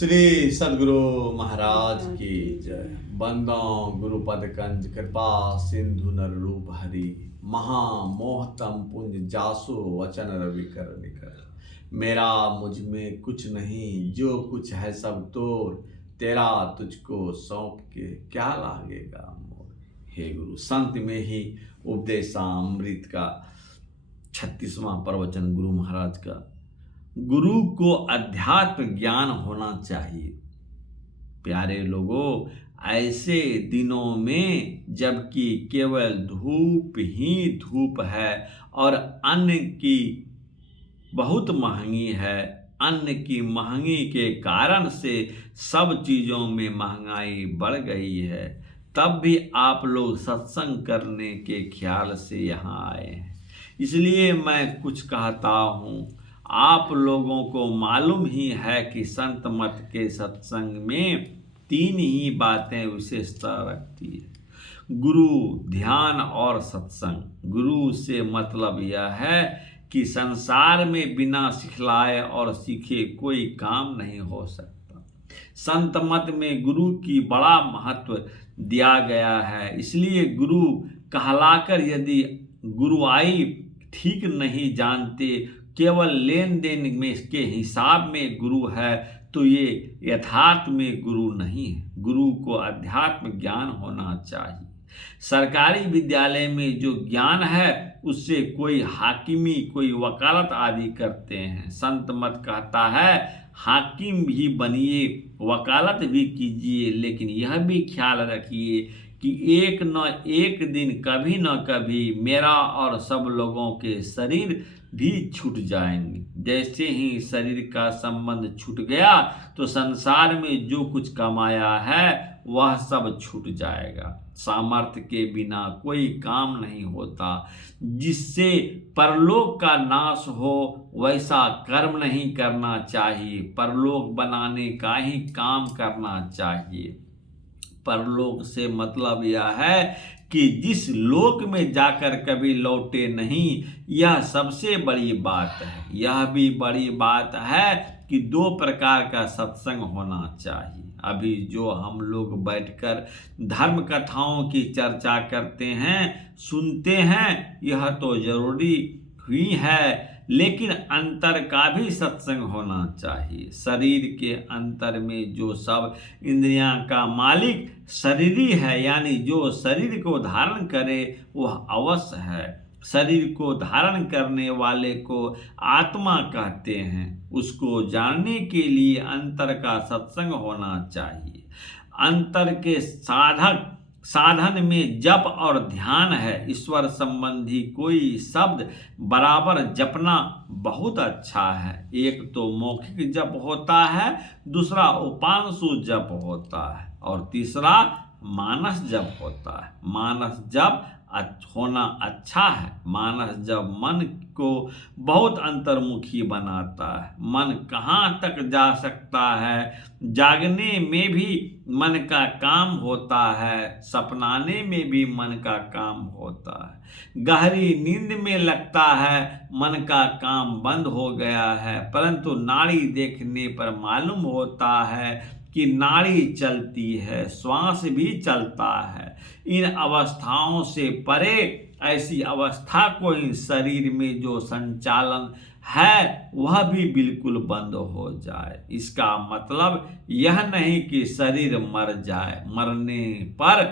श्री सद्गुरु महाराज की जय। बंदो गुरुपद कंज कृपा सिंधु नर रूप हरि महामोहतम पुंज जासु वचन रवि कर निकर। मेरा मुझ में कुछ नहीं, जो कुछ है सब तोर, तेरा तुझको सौंप के क्या लागेगा मोर। हे गुरु, संत में ही उपदेशामृत का 36वां प्रवचन गुरु महाराज का। गुरु को अध्यात्म ज्ञान होना चाहिए। प्यारे लोगों, ऐसे दिनों में जबकि केवल धूप ही धूप है और अन्न की बहुत महंगी है, अन्न की महंगी के कारण से सब चीज़ों में महंगाई बढ़ गई है, तब भी आप लोग सत्संग करने के ख्याल से यहाँ आए हैं। इसलिए मैं कुछ कहता हूँ। आप लोगों को मालूम ही है कि संत मत के सत्संग में 3 ही बातें विशेषता रखती है: गुरु, ध्यान और सत्संग। गुरु से मतलब यह है कि संसार में बिना सिखलाए और सीखे कोई काम नहीं हो सकता। संत मत में गुरु की बड़ा महत्व दिया गया है। इसलिए गुरु कहलाकर, यदि गुरुआई ठीक नहीं जानते, केवल लेन देन में इसके हिसाब में गुरु है, तो ये यथार्थ में गुरु नहीं है। गुरु को अध्यात्म ज्ञान होना चाहिए। सरकारी विद्यालय में जो ज्ञान है उससे कोई हाकिमी, कोई वकालत आदि करते हैं। संत मत कहता है हाकिम भी बनिए, वकालत भी कीजिए, लेकिन यह भी ख्याल रखिए कि एक न एक दिन, कभी न कभी मेरा और सब लोगों के शरीर भी छूट जाएंगे। जैसे ही शरीर का संबंध छूट गया तो संसार में जो कुछ कमाया है वह सब छूट जाएगा। सामर्थ्य के बिना कोई काम नहीं होता। जिससे परलोक का नाश हो वैसा कर्म नहीं करना चाहिए। परलोक बनाने का ही काम करना चाहिए। परलोक से मतलब यह है कि जिस लोक में जाकर कभी लौटे नहीं, यह सबसे बड़ी बात है। यह भी बड़ी बात है कि 2 प्रकार का सत्संग होना चाहिए। अभी जो हम लोग बैठकर धर्म कथाओं की चर्चा करते हैं, सुनते हैं, यह तो जरूरी हुई है, लेकिन अंतर का भी सत्संग होना चाहिए। शरीर के अंतर में जो सब इंद्रियां का मालिक शरीर ही है, यानी जो शरीर को धारण करे वह अवश्य है। शरीर को धारण करने वाले को आत्मा कहते हैं। उसको जानने के लिए अंतर का सत्संग होना चाहिए। अंतर के साधन में जप और ध्यान है। ईश्वर संबंधी कोई शब्द बराबर जपना बहुत अच्छा है। एक तो मौखिक जप होता है, दूसरा उपांशु जप होता है और तीसरा मानस जप होता है। मानस जप होना अच्छा है। मानस जब मन को बहुत अंतर्मुखी बनाता है। मन कहाँ तक जा सकता है। जागने में भी मन का काम होता है, सपनाने में भी मन का काम होता है। गहरी नींद में लगता है मन का काम बंद हो गया है, परंतु नाड़ी देखने पर मालूम होता है कि नाड़ी चलती है, श्वास भी चलता है। इन अवस्थाओं से परे ऐसी अवस्था को इन शरीर में जो संचालन है वह भी बिल्कुल बंद हो जाए। इसका मतलब यह नहीं कि शरीर मर जाए। मरने पर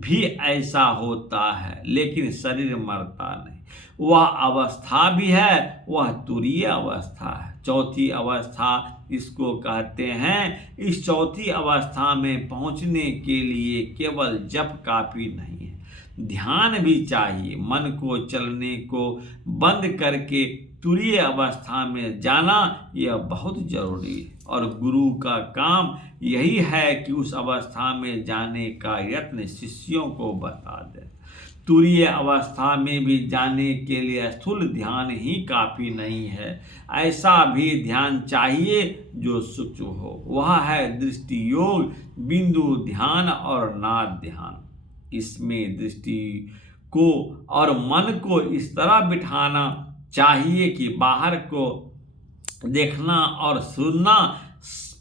भी ऐसा होता है, लेकिन शरीर मरता नहीं। वह अवस्था भी है, वह तुरीय अवस्था है। चौथी अवस्था इसको कहते हैं। इस चौथी अवस्था में पहुंचने के लिए केवल जप काफी नहीं है, ध्यान भी चाहिए। मन को चलने को बंद करके तुरीय अवस्था में जाना यह बहुत जरूरी है और गुरु का काम यही है कि उस अवस्था में जाने का यत्न शिष्यों को बता दे। तुरीय अवस्था में भी जाने के लिए स्थूल ध्यान ही काफी नहीं है। ऐसा भी ध्यान चाहिए जो सूक्ष्म हो। वह है दृष्टि योग, बिंदु ध्यान और नाद ध्यान। इसमें दृष्टि को और मन को इस तरह बिठाना चाहिए कि बाहर को देखना और सुनना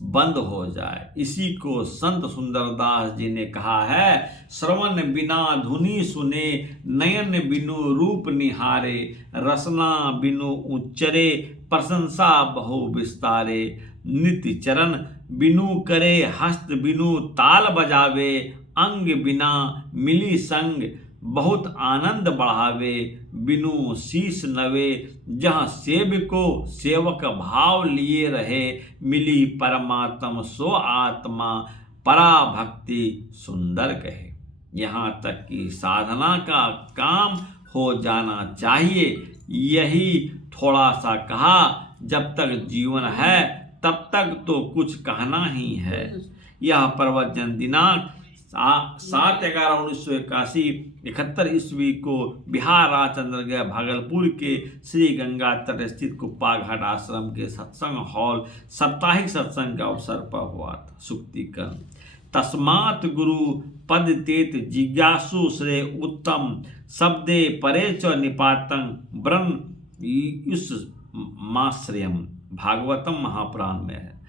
बंद हो जाए। इसी को संत सुंदरदास जी ने कहा है, श्रवण बिना धुनि सुने, नयन बिनु रूप निहारे, रसना बिनु उच्चरे, प्रशंसा बहु विस्तारे, नित्य चरण बिनु करे, हस्त बिनु ताल बजावे, अंग बिना मिली संग, बहुत आनंद बढ़ावे, बिनु शीस नवे, जहाँ सेव को सेवक भाव लिए रहे, मिली परमात्म सो आत्मा, पराभक्ति सुंदर कहे। यहाँ तक कि साधना का काम हो जाना चाहिए। यही थोड़ा सा कहा, जब तक जीवन है तब तक तो कुछ कहना ही है। यह प्रवचन दिनांक 7/11/1981 ईस्वी को बिहार राज्य चंद्रगढ़ भागलपुर के श्री गंगा तट स्थित कुप्पा घाट आश्रम के सत्संग हॉल साप्ताहिक सत्संग के अवसर पर हुआ था। सुक्तिकरण, तस्मात् गुरु पद तेत जिज्ञासु श्रेय उत्तम, शब्दे परे च निपातं ब्रह्म माश्रयम, भागवतम महापुराण में है।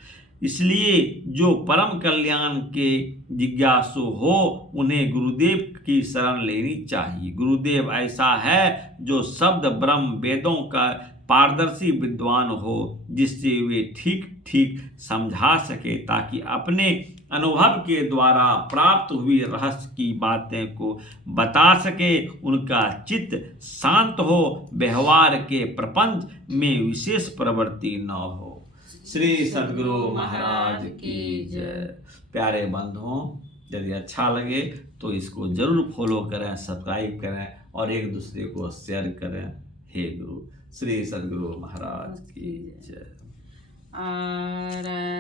इसलिए जो परम कल्याण के जिज्ञासु हो, उन्हें गुरुदेव की शरण लेनी चाहिए। गुरुदेव ऐसा है जो शब्द ब्रह्म वेदों का पारदर्शी विद्वान हो, जिससे वे ठीक ठीक समझा सके, ताकि अपने अनुभव के द्वारा प्राप्त हुई रहस्य की बातें को बता सके, उनका चित्त शांत हो, व्यवहार के प्रपंच में विशेष प्रवृत्ति न हो। श्री सद्गुरु महाराज की जय। प्यारे बंधुओं, यदि अच्छा लगे तो इसको जरूर फॉलो करें, सब्सक्राइब करें और एक दूसरे को शेयर करें। हे गुरु, श्री सद्गुरु महाराज की जय।